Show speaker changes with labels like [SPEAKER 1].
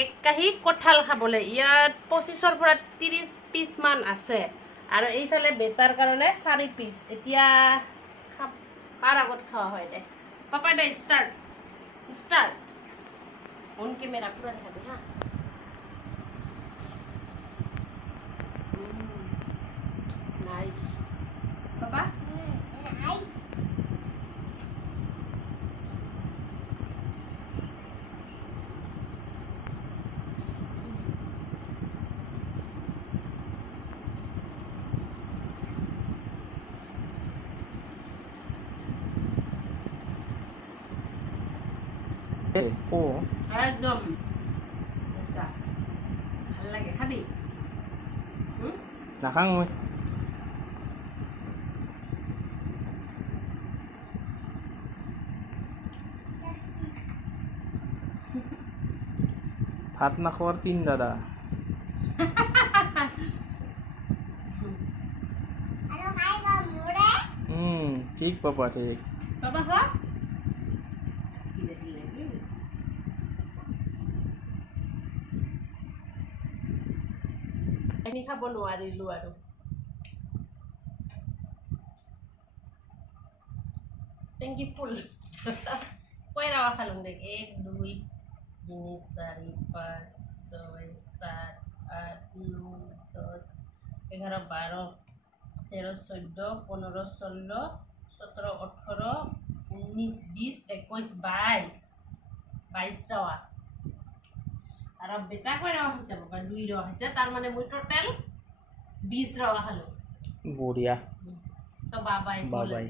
[SPEAKER 1] এক কাঁহী কঁঠাল খাবলৈ। ইয়াত পঁচিছৰ পৰা ত্ৰিছ পিচমান আছে। আৰু এইফালে বেটাৰ কাৰণে চাৰি পিচ। এতিয়া কাৰ আগত খোৱা হয় দে? পাপা দে ষ্টাৰ্ট ষ্টাৰ্ট অন কেমেৰা পুৰা দেখাবি হা নাইচ পাপা
[SPEAKER 2] ও।
[SPEAKER 1] একদম। ভালো লাগে খাবি?
[SPEAKER 2] নাখাং মই। ভাত নাখোৱাৰ তিন দাদা? ঠিক পাপা ঠিক।
[SPEAKER 1] Papa ha? Ini খাব নোৱাৰিলো আৰু টেংকি ফুল কয়রা খালুন দেখ এক দুই তিনি চাৰি পাঁচ ছয় সাত আট ন দহ এঘাৰ বাৰ তেৰ চৈধ্য পোন্ধৰ ষোল্ল সোতৰ ওঠৰ ঊনৈছ বিছ একৈছ বাইছ বাইছ ৰৱা আৰু বেটা কৈ ৰৱা হৈছে বাবা দুই ৰৱা হৈছে। তাৰ মানে মই টোটেল বিছ ৰৱা খালোঁ।
[SPEAKER 2] বঢ়িয়া।
[SPEAKER 1] তো বাবাই
[SPEAKER 2] বাবাই।